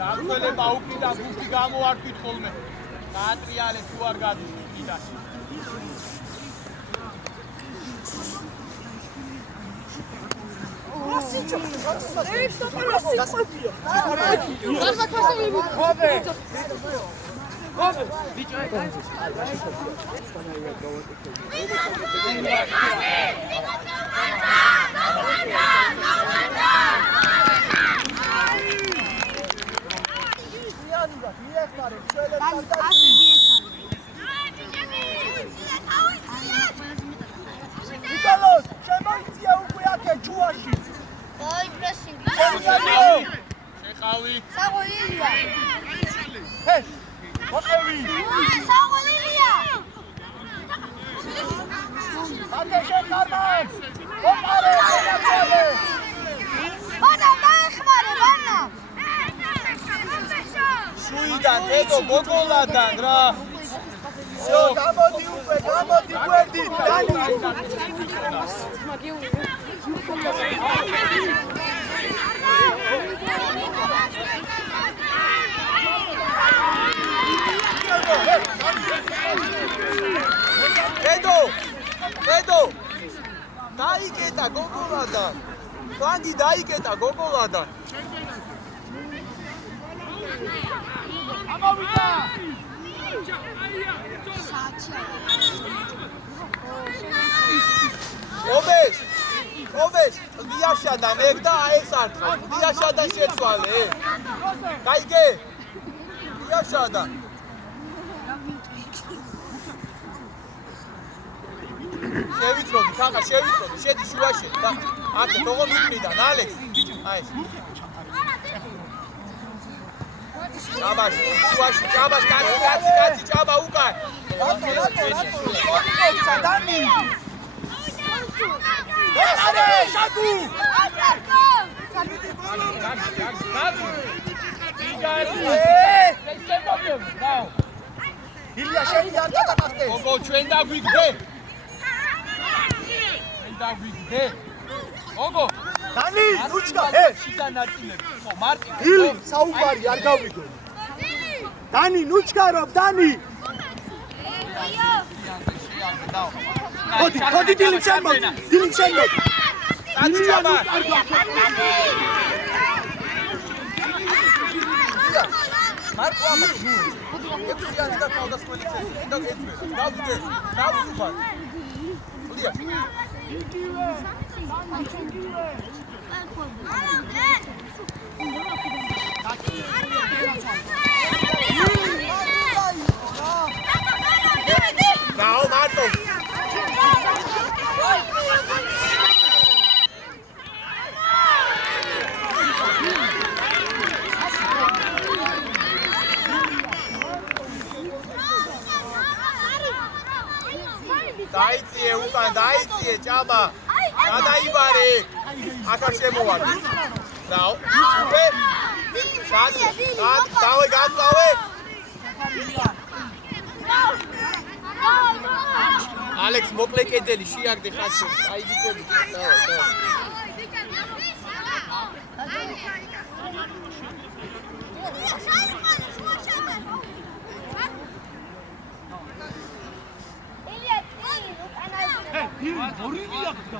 დამხელება უკიდა გუთი გამოარქვით ხოლმე. გაატრიალეთ თუ არ გადის უკიდან. Nikolos, შემოიწია უკვე აქე ჯუაში. Ой, პრესინგი. შეყავი. საღოლილია. ჰე, მოყევი. საღოლილია. აკე შეხარმან. მოყარე, მოყარე. ბანა დაეხმარე, ბანა. შუიდან, დედო, გოგოლადან რა. всё, გამოდი უკვე, გამოდი გვერდით, დანი. დედო, დაიკეტა გოგოლადან. ფლანგი დაიკეტა გოგოლადან. ამოვიდა. ობეს, დიაშადან ეგ და ეს ართხა. დიაშადან შეცვალე. გაიგე? დიაშადან. შევიწროდი, ხახა, შევიწროდი. შედი შუაში. და აკე, თողო მიკრიდან, ალექს. აი. ჭაბას, შუაში, ჭაბას, კაცი, ჭაბა უკან. დანი. არე, შაგუ. ილია შევიდა არ გადაყახდე. გოგო, ჩვენ დაგვიგდე. გოგო. დანი, ლუჩკა, ჰე. შიდან ნაწილები. ხო, მარტინ. ილი, საუბარი არ გავიგო. დანი, ლუჩკარო, დანი. მოდი, დილი შემოდი. კაცი ჭაბა. მარტო ამას ნუ. ექვსიანი და თავდასხმელი წესი. და ეძვე. დავუძვარ. ოდია. Now, Marto. დაიწიე უკან, დაიწიე ჭაბა. გადაიბარე. ახლა შემოვარ. Now. დავე გაწავე. ალექს მოკლე კედელი შეაგდე ხაშო. აი გიწევი. დავა.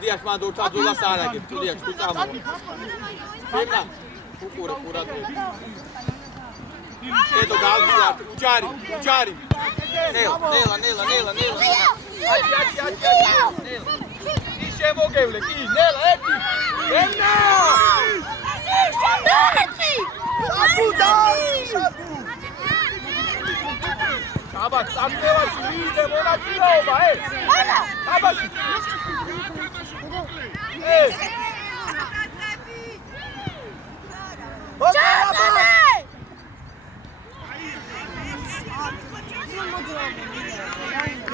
დიახ, მანდ ორ თაძულას არ აგებ. დიახ, თუ წამო. ფერნა. უკურე ყურად. დედო გავდივარ, უჯარი. ნელა. აი. ნელა. ის შემოგევლე, კი, ნელა, ერთი. ენა! შაგუ. აბა, წამწევაში ვიდე მონაწილეობა, აბა.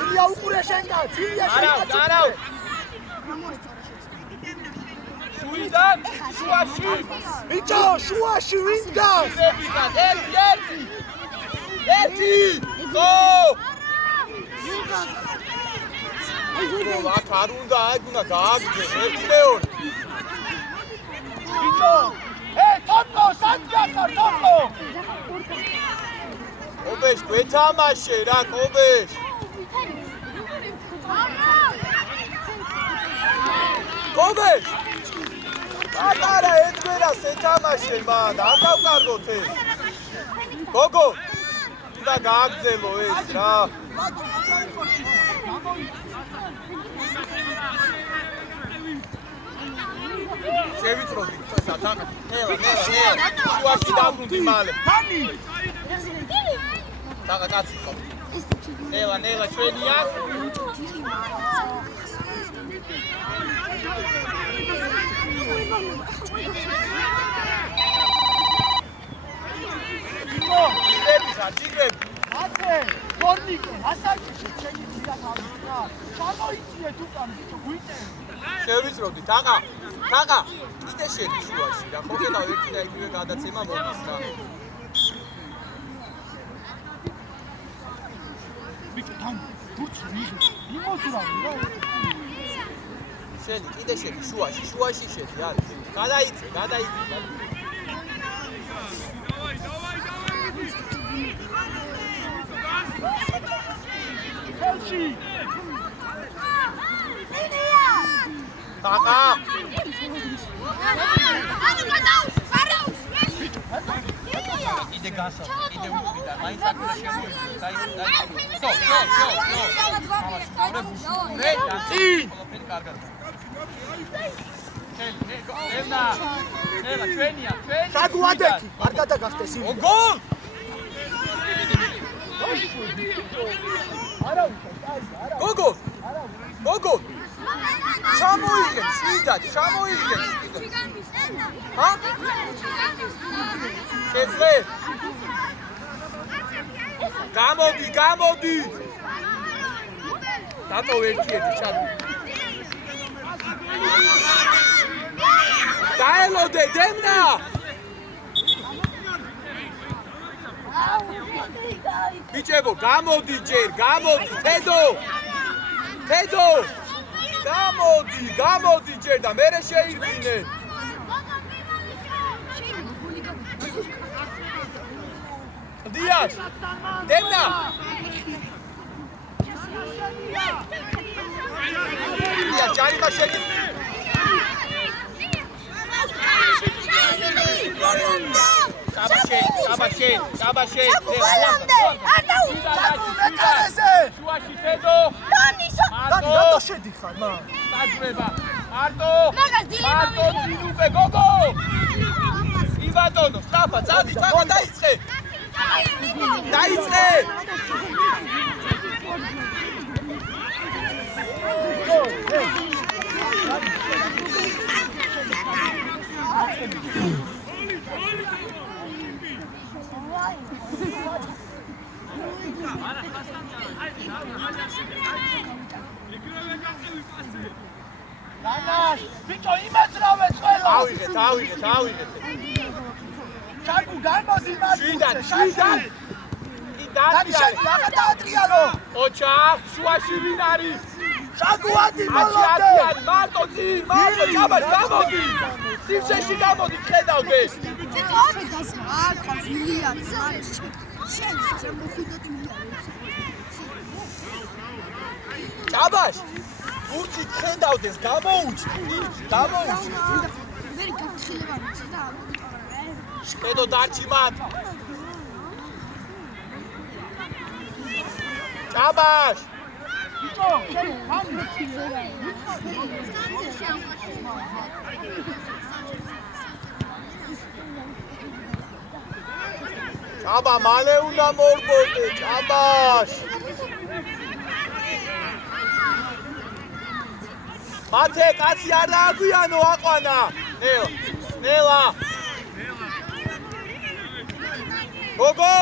ილია უკურე შენგა, ილია შენგა. არავ. შუიდან, შუაში. ბიჭო, შუაში ვინ და? ერთი. გო! აქ არ უნდა, აქ უნდა გააგდე, ერთი მეორე. ბიჭო, თოთო, სანჯაკარ, ეთამაშე რა კობეშ კობეშ ატარა ეძვერას ეთამაშე მან არ გავკარგოთ ეს გოგო და გააგზელო ეს რა შევიწროდი სათანადო ნელა შუაში დაბრუნდი მალე თაღა კაცი ხო ნელა ჩვენია ჯიგრები ათე გორნიკე ასაკში ჩემი ძია თავია ჩამოიწიე თუ კამ გვიტე შევიწროდი თაღა კიდე შედი შუაში რა ხო ხედავ ერთი და იგივე გადაცემა მოდის რა ბიჭო თან ბურთს მიიღე იმოძრავი რა შენი კიდე შედი შუაში შედი არის გადაიწე ხელში თაღა კიდე გასა კიდე უვიდა მაინც აქ შემოიჭრა ნელა ჩვენია საგუადექი არ გადაგახდეს იმ გოლ გოგო ჩამოიღებს ვიდად ჰა შეძლე გამოდი დატოვ ერთი ჩადო დაელოდე დემნა ბიჭებო გამოდი თედო გამოდი ჯერ და მერე შეირბინე დიას დემნა დიას ჯარიმა შეგი შაბაშე შუაში თედო რატო შედიხარ მან დაძრება მარტო ძინუპე გოგო იბატონო სწრაფა წადი თაღა დაიწყე დანაშ ბიჭო იმაძრავე ყველა ავიღეთ ჩაგუ გამოდი მაშინ შიდან დანი შენ რა დაატრიალო ოჩა შუაში ვინ არის ჩაგუადი მოლოდე მარტო ჩაბა გამოდი სივშეში გამოდი ხედავდეს ჩაბაშ ურჩი ხედავდეს გამოუჩი ვერი გაფრთხილება მიცი და შედო დარჩი მათ ჩაბაშ ბიჭო შენ ამ ჩაბა მალე უნდა მორბოდე ჩაბაშ მათე კაცი არ დააგვიანო აყვანა ნელა გოგო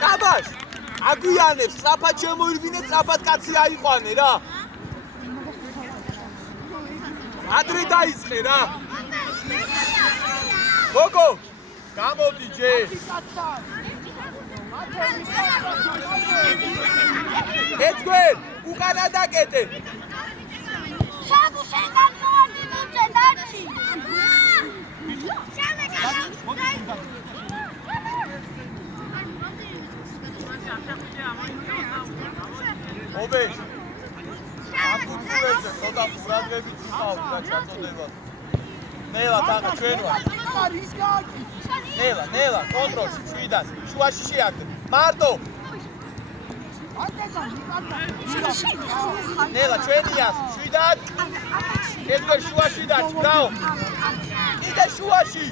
ჩაბაშ აგვიანებს სწრაფად შემოირბინე სწრაფად კაცი აიყვანე რა ადრე დაიწყე რა გოგო გამოდი ჯერ ეცგვერ უკანა დაკეტე შაბუ შენ გამოვარდი მიწე დარჩი ყურადღებით ვიყავთ რა ჩაწოდება. ნელა თაღა ჩვენ ვარ. ის გააკი. ნელა კონტროლში შვიდას შუაში შეაგდე. მარტო ნელა ჩვენია შვიდად. ერთგვარ შუაში და ბრავო. კიდე შუაში.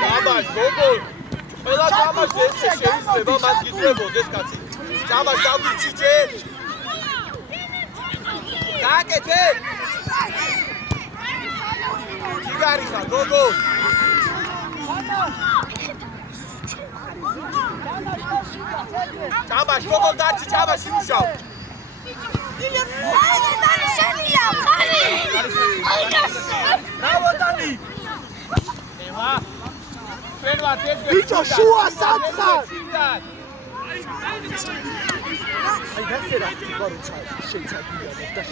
ჭამაშ გოგო ყველა ჭამაშ ესე შეიძლება მათ გიწევოდეს კაცი ჭამაშ დავიჩიჩე გაკეთე ჯიგარისა გოგო ჭამაშ გოგო დარჩი ჭამაშ იმუშავ ბრავო დანი ნელა ჩვენ ვართ ერთგვარი ბიჭო შუა სათხარ აი დასერა გორჩა შეიცადია და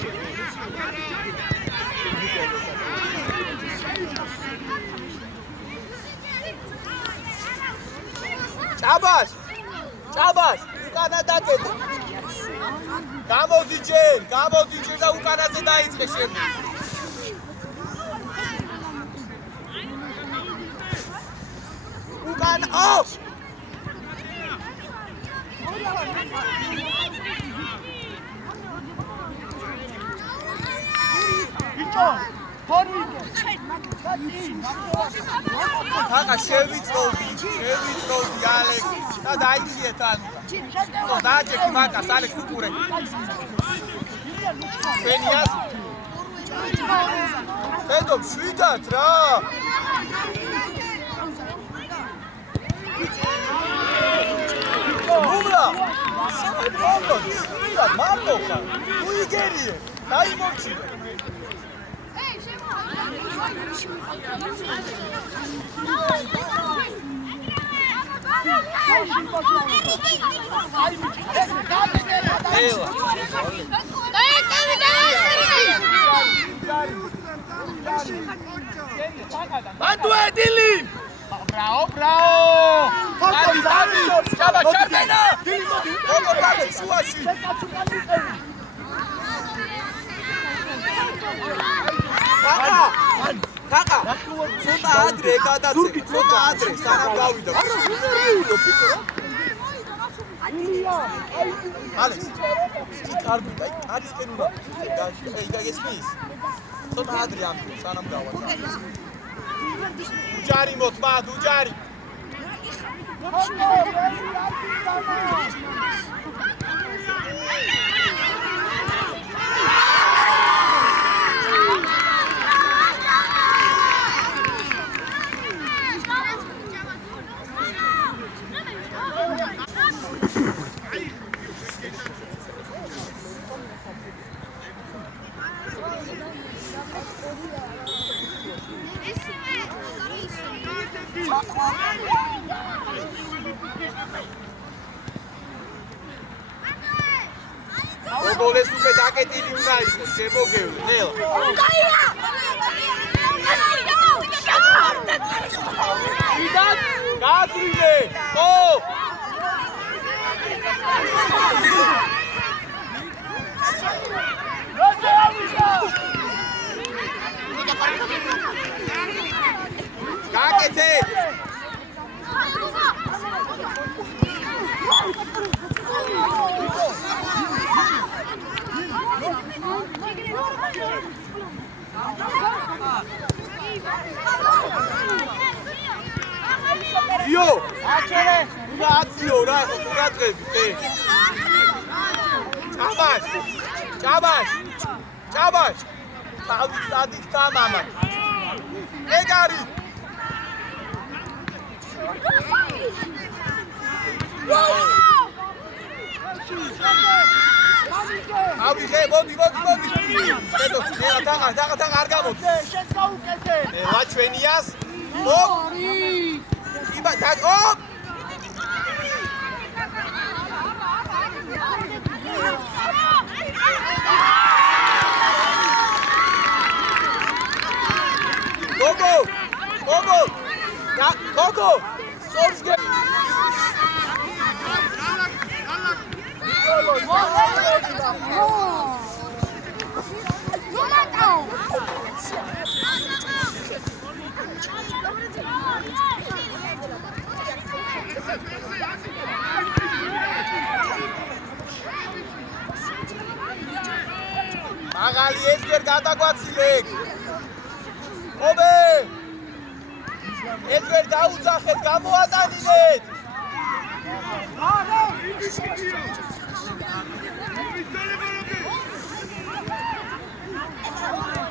ჭაბას უკანა დაკეთე გამოდი ჯერ და უკანაზე დაიწყე შემდეგ უკან ოფ ბიჭო ფორმიკე ხაკა შევიწოვდი ალექს და დაიციე თან ხო დააჭექი მაკას ალექს უკურე ფენიას ედო შვიდად რა მულა შვიდად მარტო ხარ თუ იგერიე დაიმორჩი Atuedili! Bravo! Chaba, Charbena! Ogo tachi shuashi! Kaka! Sota adre, kadase! Sota adre, sana gavida! Alex, I karbi, Aris kenuna. Iga gesmis. Sota adre ambi, sana gavida. Ujari motmad, ujari. Ogole super daketili უნდა იყოს, შემოგევლე, ნელა. ვიდად? გააწრინე. ხო. როზე ავიდა? გაკეთე. Io! Grazie, ora quraqebi, te. Chabash. Tavitadit tamama. Egari. გავიღე, მოდი. ედო, თაღა არ გამოდი. შენს გაუკეთე. ლა ჩვენიას. ოპ! იბა ოპ! Გოგო! სორს გე მაღალი ესგერ გადაგვაცილეთ. ობე! ესგერ დაუძახეთ, გამოატანინეთ.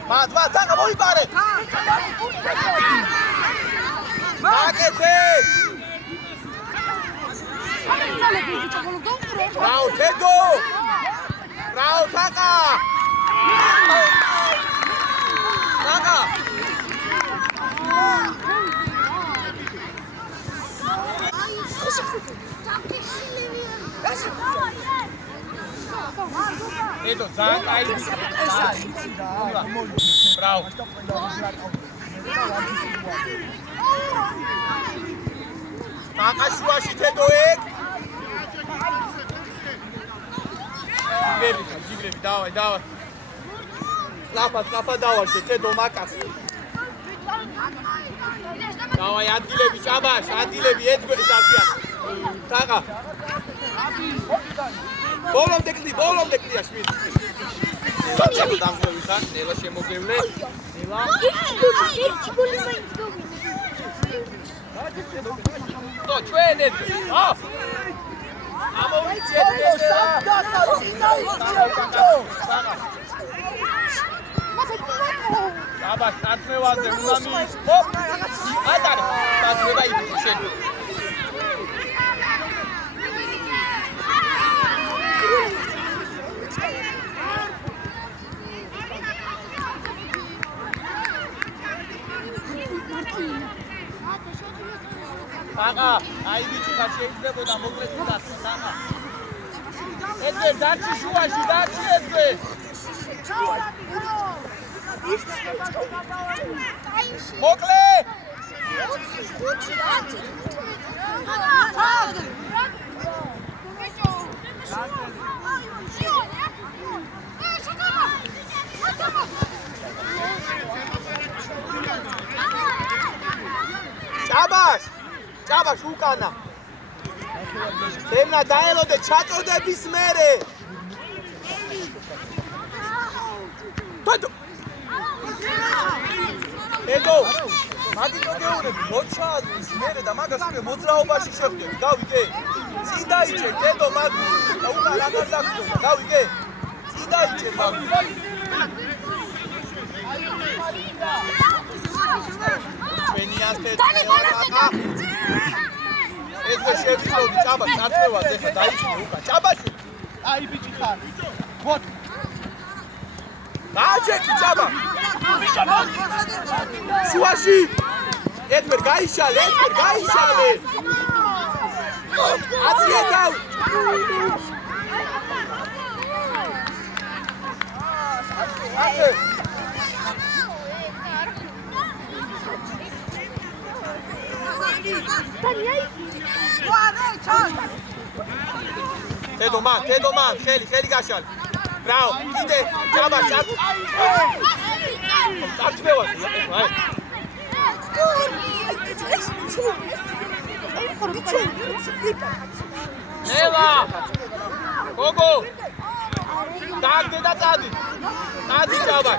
მადვა თაღა მოიპარე. აკეთე. რაო თედო. რაო თაღა. თაღა. ედო ძალიან კაი. ბრავო. აკაშუაში თედო ეგ. ჯიგრები, დავაი. ლაფა დავარდე თედო მაკას. დავაი ადგილები ჭაბაშ, ადგილები ეძგვერის არქია. თაღა. ბოლომდე კლდია შვილი. დამღები ხარ, ნელა შემოგევლე. ნელა. ერთი გოლი მაინც დო ჩვენ ეს. ამოვიწეთ ეს. აბა, წაწმევაზე უნდა მიიღო. ატარე, წაწმევა იბი შენ. Aga, ai bici ca შეიძლება მოკლედ დაცვა თაღა. ეძვე დარჩი შუაში, ეძვე. მოკლე. ჭაბაშ უკანა. ემნა დაელოდე ჩაწოდების მერე. ედო, მაგიტო გეუბნები, მოჩაადვის მერე და მაგას უკვე მოძრაობაში შევხვდები. გავიგე? წინ დაიჭერ, ედო მაგ და უკან აღარ დაგდო. გავიგე? წინ დაიჭერ მაგ. ჩვენიას თეთრა. ეძვე შევიწოვდი ჭაბას, წაწმევაზე ხა დაიჭირე უკან. ჭაბაში. აი ბიჭი ხარ. მოდ. დააჭეკი ჭაბა. შუაში. ეძვე გაიშალე. აწიე თავ. აკე. თედო მან, ხელი გაშალ. ბრავო, კიდე ჭაბა წაწმევაზე, აი. ნელა. გოგო. დაგდე და წადი. წადი ჭაბა.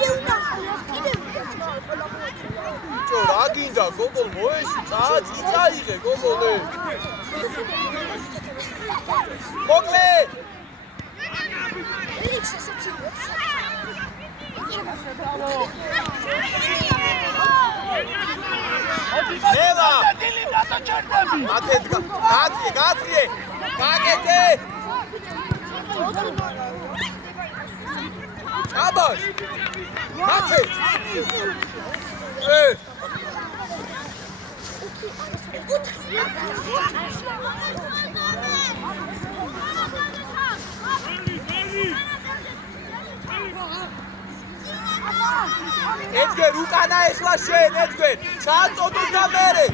ჩო რა გინდა გოგო მოეში წაიღე გოგოლე. მოკლე. ნელა. გათრიე. გაკეთე. აბას მათე ეძგერ უკანა ეხლა შენ ეძგერ ჩაწოდოს და მერე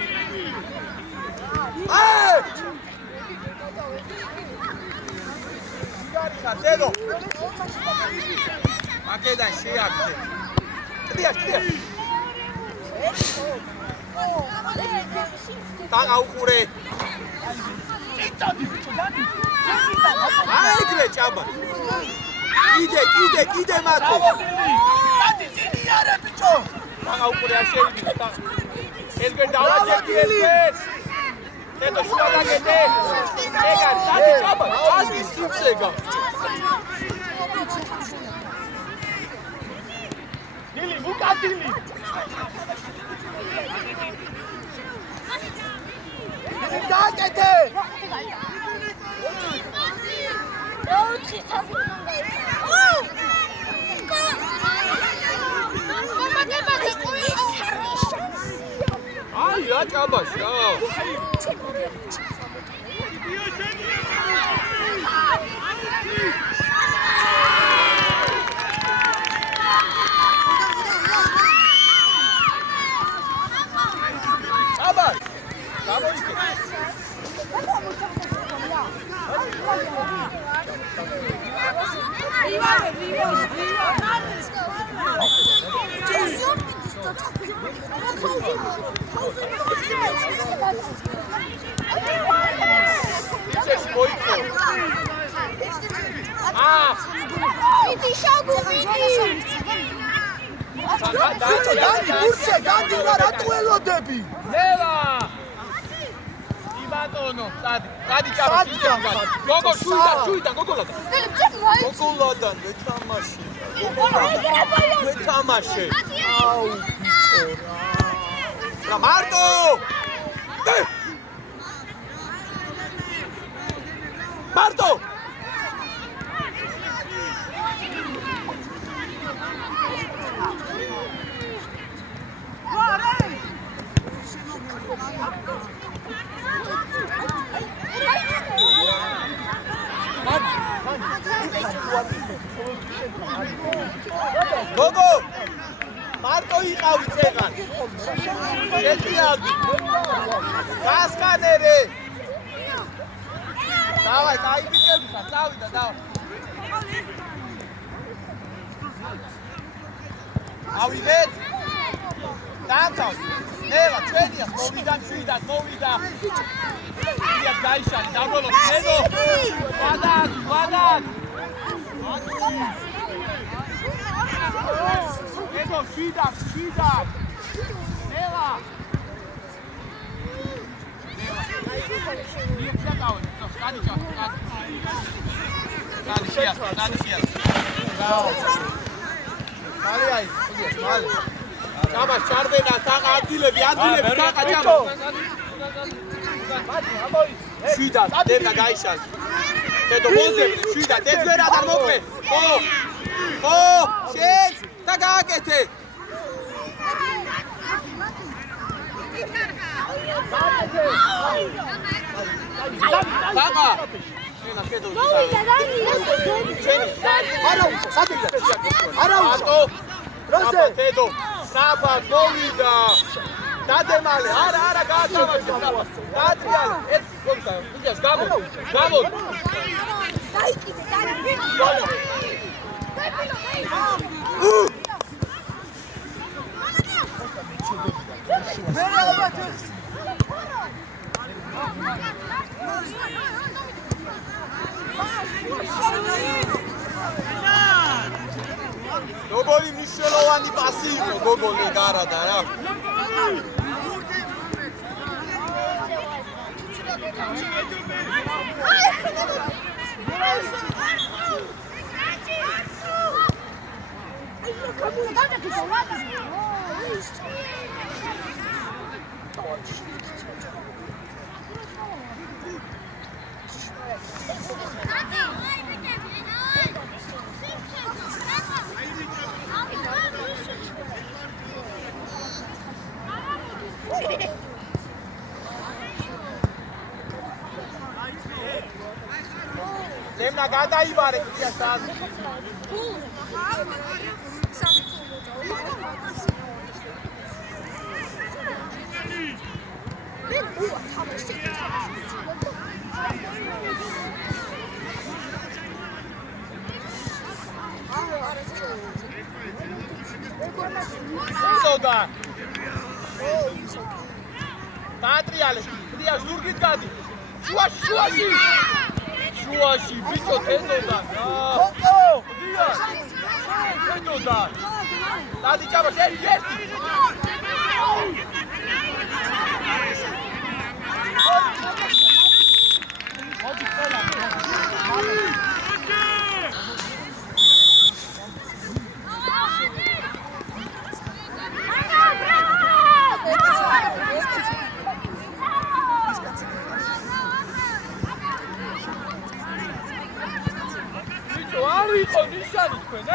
დედო აქედან შეაგდე კდიაშ დაღაუყურე აიგრე ჭაბა კიდე მათო წადი წინი არა ბიჭო დაღაუყურე არ შეიძლება ეძგერ დავაჭერდი ეს დედო შუა დაგედე ეგ არის წადი ჭაბა წადი სიმსეგა დილი მუკადილი დააკეთე აი რა ჭაბაშა აბას გამოიგე დადი რატო ელოდები ნელა იბატონო წადი ჭაბა გოგო შუიდა გოგოლადა გოგოლადან ვეთამაშე აუ რა მარტო მარტო გოგო მარტო იყავი წეგან შეძიალდი გასკანერე დავაი დაიბიჭები ხარ წავიდა დავა ავიდეთ დაამთავრე ნელა ჩვენია მოვიდა მოვიდა იდეა გაიშალი დაბოლო ნედო ვადად ნედო შვიდა ნელა აბა ჩარბენა თაყა ადგილები თაყა ჭაბა შვიდა დედა გაიშალ დედო მოძებნე შვიდა დეძვერა და მოყვე ხო შეც და გააკეთე თაყა ენა კედო არა დედო საფა მოვიდა დადემალე არა გაათამაშე დაადრიალე ეს კონტა იდეას გამო დაიკიდე როგორი მნიშვნელოვანი პასი იყო გოგოლე გარადა რა Lemna გადაიბარე კიასთან. სოდა. დაატრიალე. დიას ზურგით გადი. შუაში. შუაში ბიჭო თეზოდან რა. ოკო! დიას. თეზოდან. დადი ჭაბას ერთი. მოდი ყველა. არის კონდიციონი თქვენ,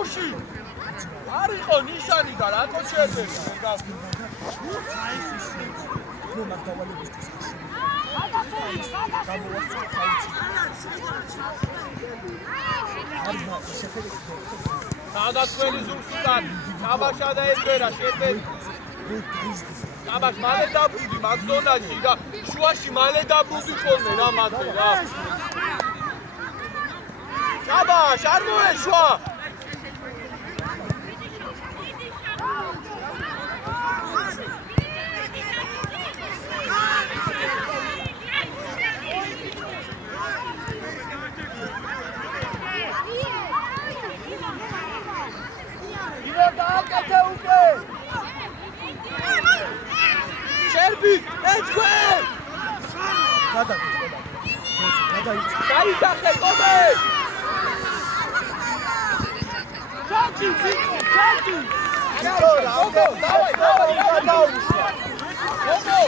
უში არის ნიშანი და რატო შეეძებნა? სადაც თქვენი ზურგსიდან აბაშა და ესვერა შეძენ. აბაშ მალე დაბრუნდი მაკდონალდში და შუაში მალე დაბრუნდი ხოლმე რა მათე რა. აბაშ არ მოეშვა. დააკეთე უკვე! შერბი, ეჭქვე! გაიძახე, კობე! ჩაჭი, ბიჭო, ჩაჭი! გოგო, დავაი, გადაუშვა! გოგო!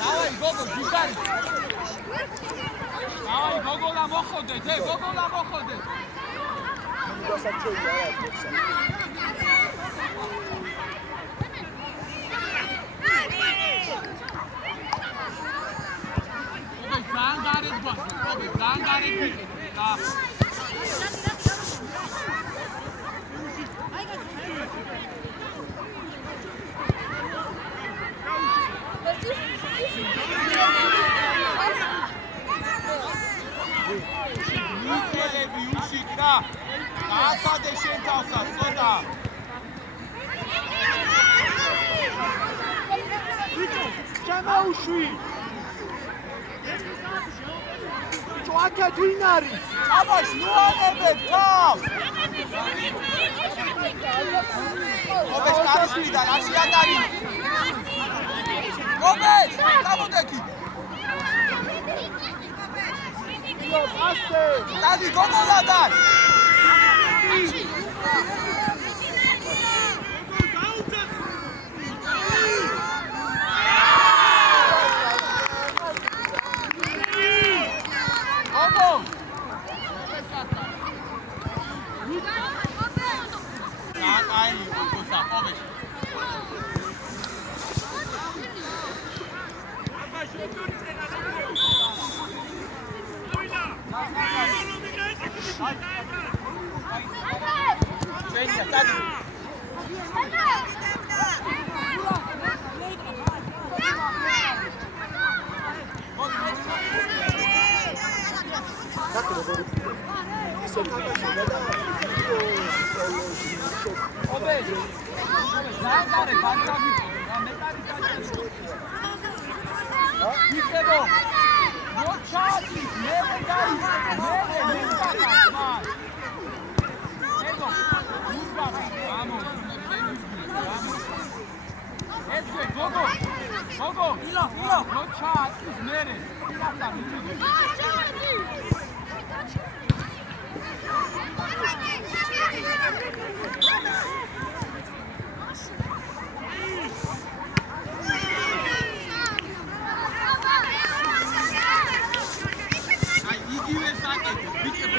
დავაი, გოგო, ჯიშარი! დავაი, გოგოლა მოხოდეთ, გოგოლა მოხოდეთ! Აცადე შენ თავსას, სოდა. შემოუშვი. ჭოაკა თვინ არის? აბაშ, ნუ ანებეთ თავს. ობეს კარისმიდან არ შეადარი. ობეს, გამოდექი. ასე. დადი გოგოლადან.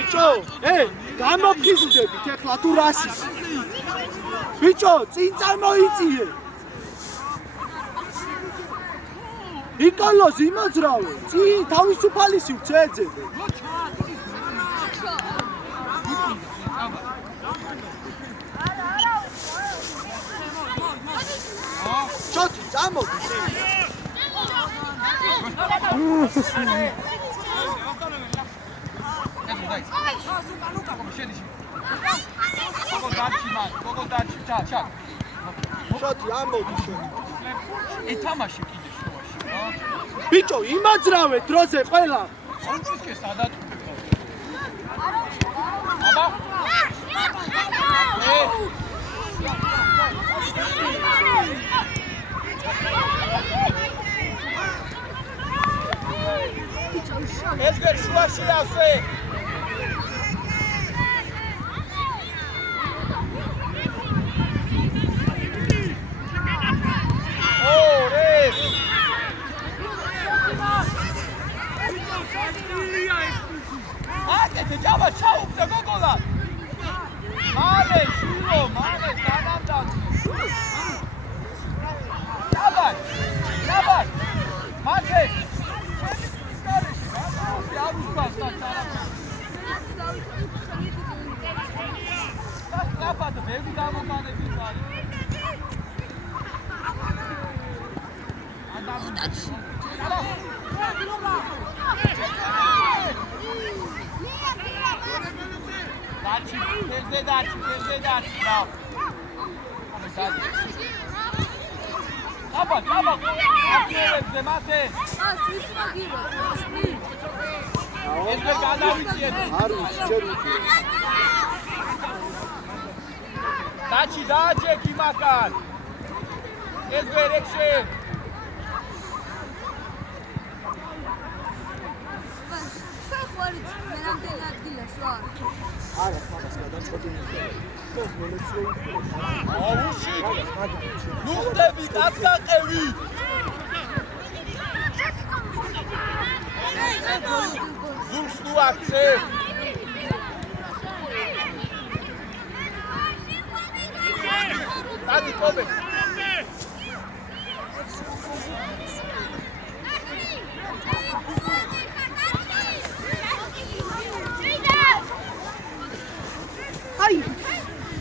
ბიჭო, გამოფხიზლდებით ეხლა თუ რასის. ბიჭო, წინ წამოიწიე. იკოლოს იმოძრავე, წინ თავისუფალი სივრცე ეძებე. შოთი, წამოდი წინ. შოთი, ამოდი შენ. ეთამაში კიდე შუაში. ბიჭო, იმაძრავე დროზე ყველა. კონჩისკე სადაც. აბა. ეს გერ შუაში ასე. Java ciao, da gogola. Male, shuro, male, tanamdan. Java. Java. Mate. Lapa da baby damo mane bitari. Daci, bravo. Aba. Atire, mate. Ezber gadaviciet. Daci, kimakan. Ezber ekşe. არა, მაგას გადაწყვეტილი ხარ. აუში. ნუ ხდები, დაგაყევი. ზურგს ნუ აქცე. დადი კობე.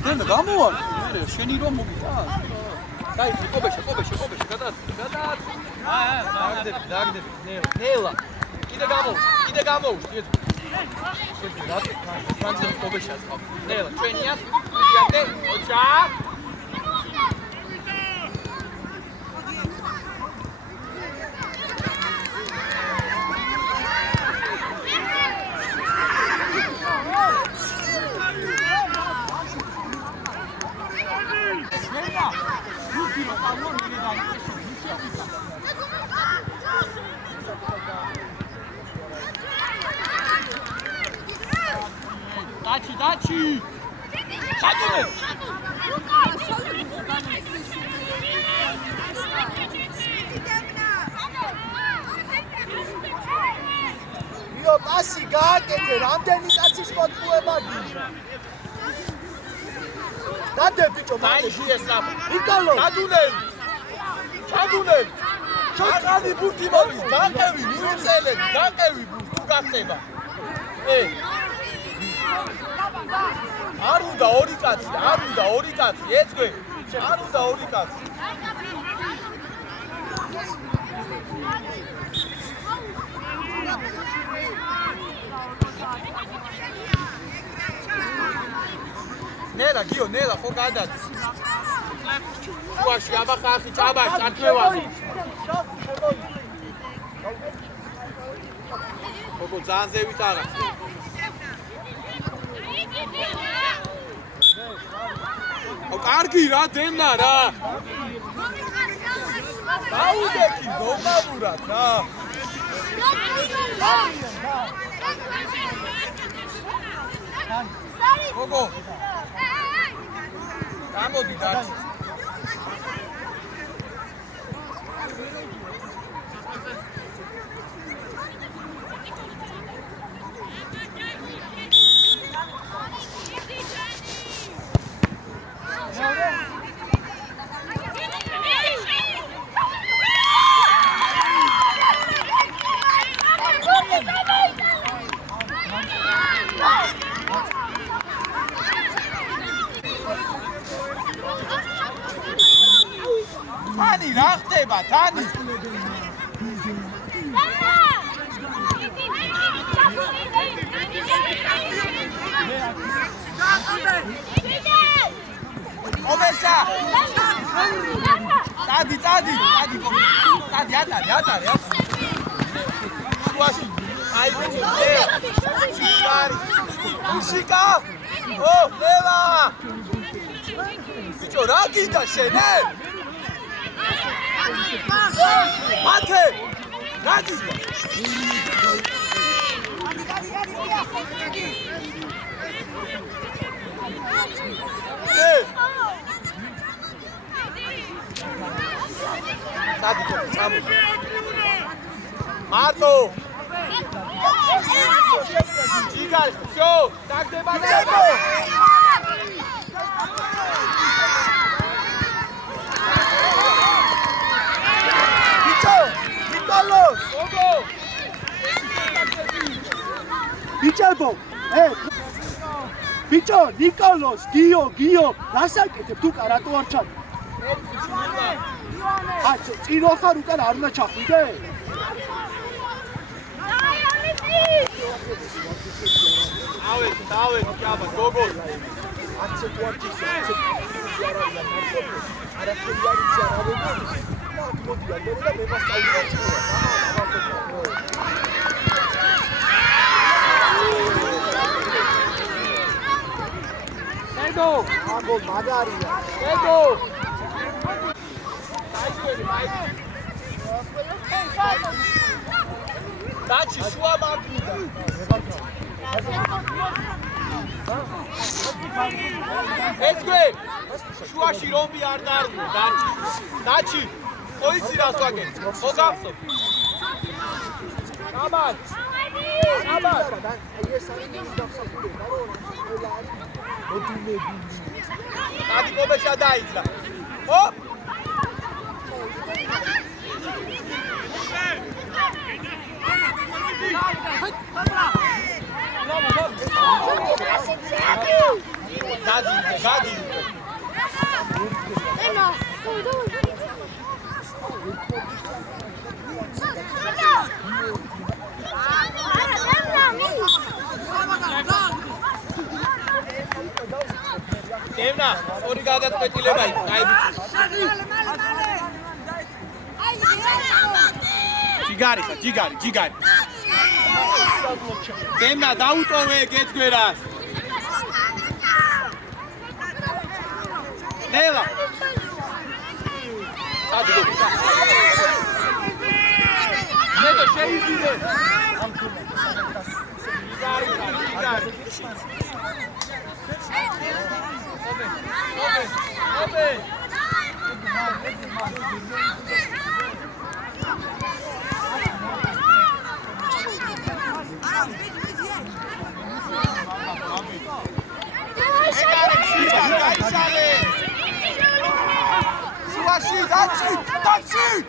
დენა გამოვა მე შენი რომ მოვიდა დაი ყობეშე გადააც დაგდები ნელა კიდე გამოვა შედი რა კანზე ყობეშე ასყავ ნელა ჩვენიას იამდე ოჩა Daci! Șatule! Io passi gaakete, რამდენი კაცის მოტყუება გინდა? დადე ბიჭო, დაიში ეს ლაპა. იკოლო! ჩადუნები! შოთანი ბურთი მოდის, დაკევი, მივუწელები, დაკევი ბურთი, თუ გახდება. არ უნდა ორი კაცი, ეცგვე. არ უნდა ორი კაცი. ნელა, გიო, ნელა, ხო გადადის. უაში აბახახი ჭაბაში, ჭარქმევაზე. ხოკო ძალიან ზევით აღარ. ო კარგი რა დენა რა. დაუდექი დომავურად რა. ხოკო. გამოდი დაჩი. რა ხდება თანი? ობესა! წადი, ატარი. შუაში. აი, მუსიკა! ო, ლელა! ბიჭო, რა გინდა შენ, მათე! რა გინდა? მარტო ჯიგარ შო დაგდება ნებო ბიჭო ნიკოლოს ოგო ბიჭებო ბიჭო ნიკოლოს გიო დასაკეთებ თუ კარატო არ ჩარ აცო წირო ხარ უკან არ უნდა ჩახვიდე დავე ჯაბა გოგო აცო თუ არ ჩისე არაფერი არ იცი არა მოდია მე მასწავლია ედო აგო მაგარია ედო დაჩი შუა მაგდიდა ეცგვე შუაში რომი არ დარდო დაჩი ყოიცი რას ვაკეთე ხო გახსოვ აბად ეს არის დასახული და რა მოდიმები ადი კობეშა დაიძლა ო გადი ენა დევნა ორი გადაწყვეტილება იყო აი ჯიგარი დევნა დაუტოვე გეძგვერას ნელა ნედო შეიძინე ჯიგარი ობე Taxi!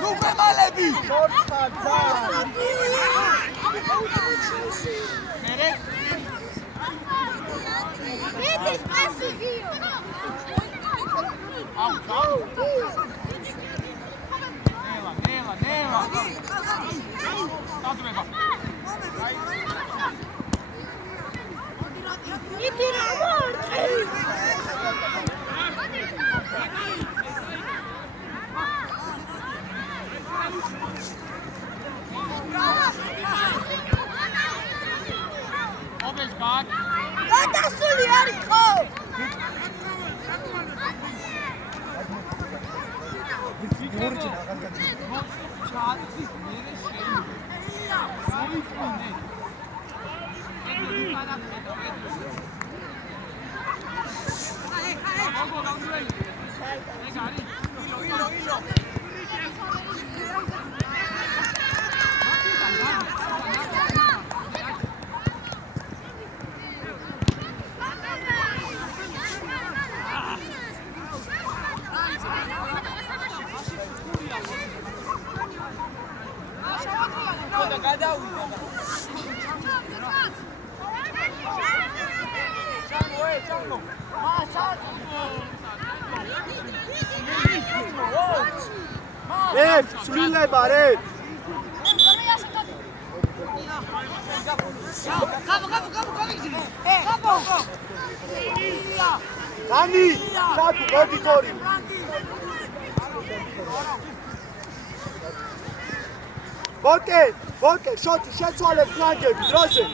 Nu pe malebi! Mere? Au! Nela! Tanto bem, გადასული არ იყო. ცვლილება რე. Dani, Chaco, Auditório. Volke, shot, შეცვალე ფლანგები, დროზე.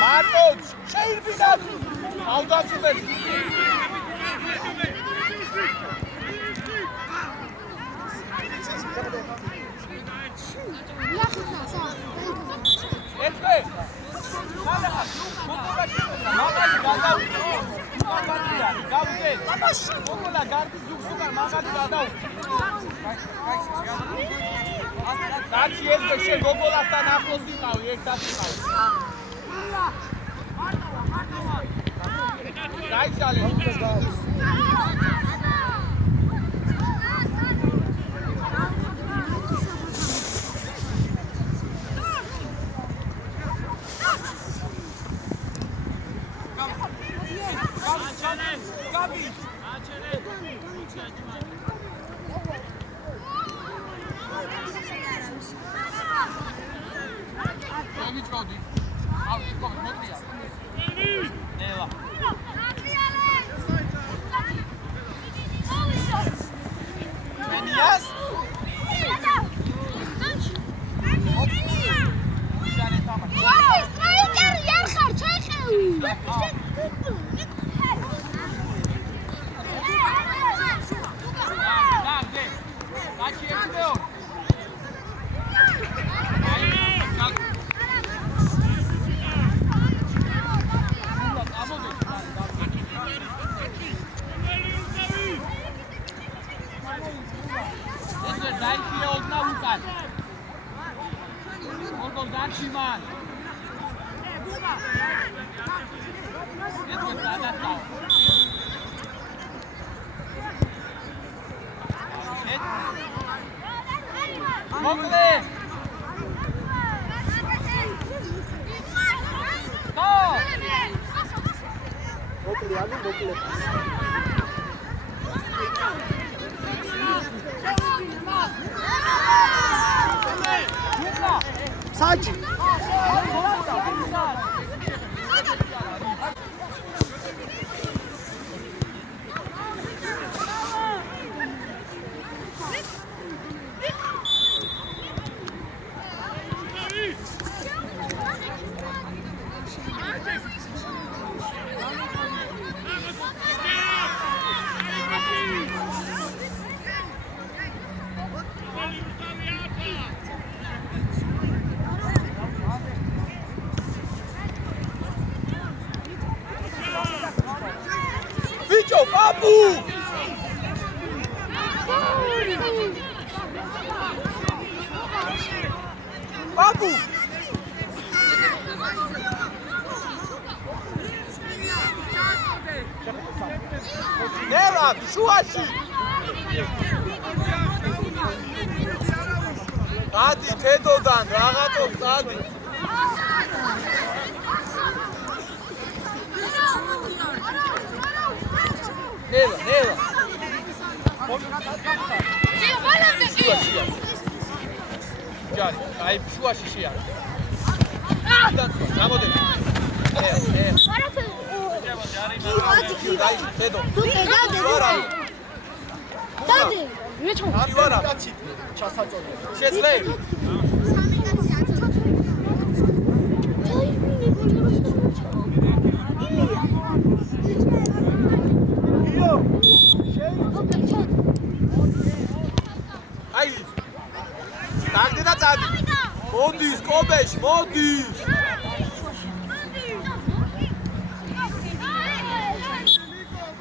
Marcos, შეირბინათ. აუდაცუბეთ. ეთქე. მაგარი გადავიდე. გავიდე. მოკოლა გარდის ზუგს უკან მაგარი გადავიდე. კაცი ეთქე შენ გოგოლასთან ახლოს იყავი, ერთად იყავი. დაიცალე. მოკლებას. საჯი. Bicho, papu! Papu! Nela, bichuachi! Adi, tedodan, ragato, adi. Nela. Jari, ai bichuachi shia. Namode. Dai, tedo. დადი მე ჩო Kiwara. კაცი ჩასაწოდე. Შეძლებ. Ai. Dagde da წადი. მოდის კობეში, მოდის.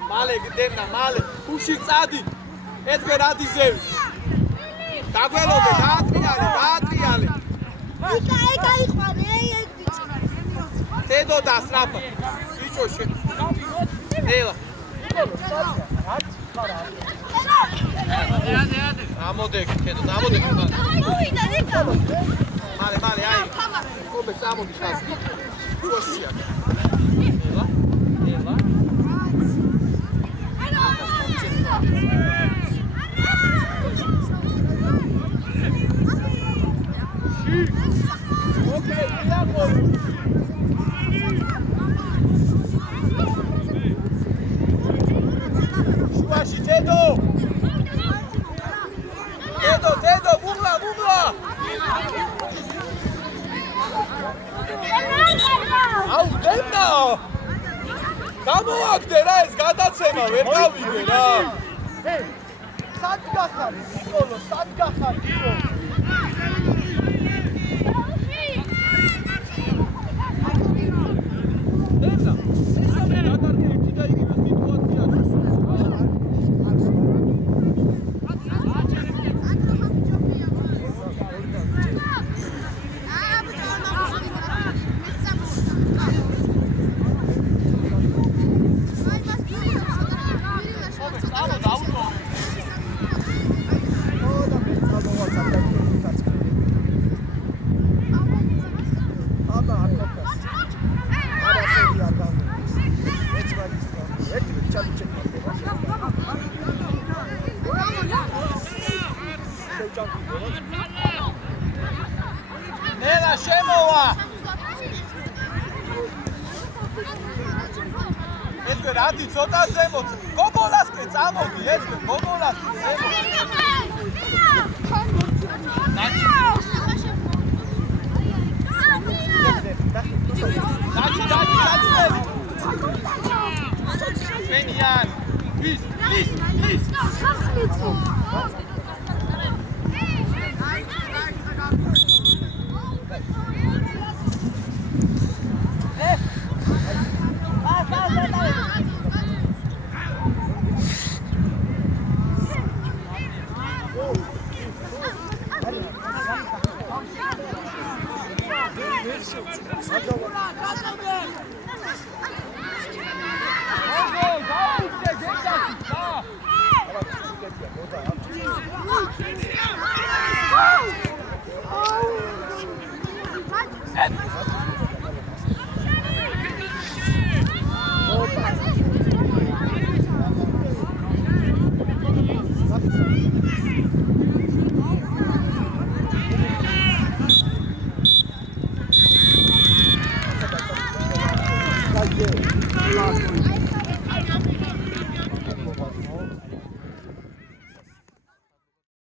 მალე გდევნა, მალე. უშინ წადი. ეცგერ ადიზევი. დაგველოდე, დაატრიალე. იკა იყვანე ეს ბიჭი თედო და სრაფა. ბიჭო შე. ელა. ამოდეგი თედო, ამოდეგი. მოვიდა რიკა მალე, აი. კობეში ამოდი ხაზი. კოსია. ელა. Шуаши, Тедо! Тедо, бумла! Ау, დევნა! გამოაგდე რა ეს გადაცემა, ვერ გავიგე რა! სად გახარ? ნიკოლო, სად გახარ? დევნა, ესამე გადარგე ერთი და იგივე სიტუაციაში. ნელა შემოვა. ეს რადი ცოტა ზემოთ. გოგოლასკე წამოდი, ეს გოგოლასკე ზემოთ. დაჩი. მენიან. ის. Oh!